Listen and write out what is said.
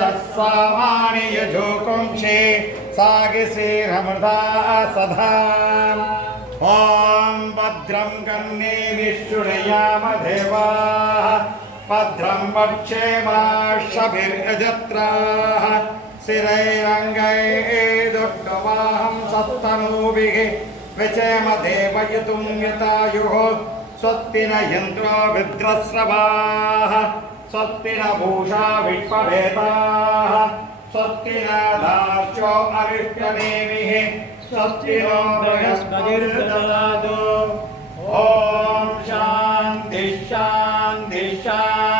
सामानि यजोकुंषे सागिश्रीरमृता सदा ॐ भद्रं कर्णेभिः देवाः भद्रं वक्षेमाशभिर्यजत्राः स्थिरैरङ्गैर्दुर्गवाहं सत्तनूभिः विचेम देवयितुं यतायुः स्वस्ति न इन्द्रो वृत्रस्रवाः स्वस्ति न पूषा विश्ववेदाः स्वस्ति न दार्क्ष्यो अरिष्टनेमिः स्वस्ति नो बृहस्पतिर्ददातु ॐ शान्ति शान्ति शान्ति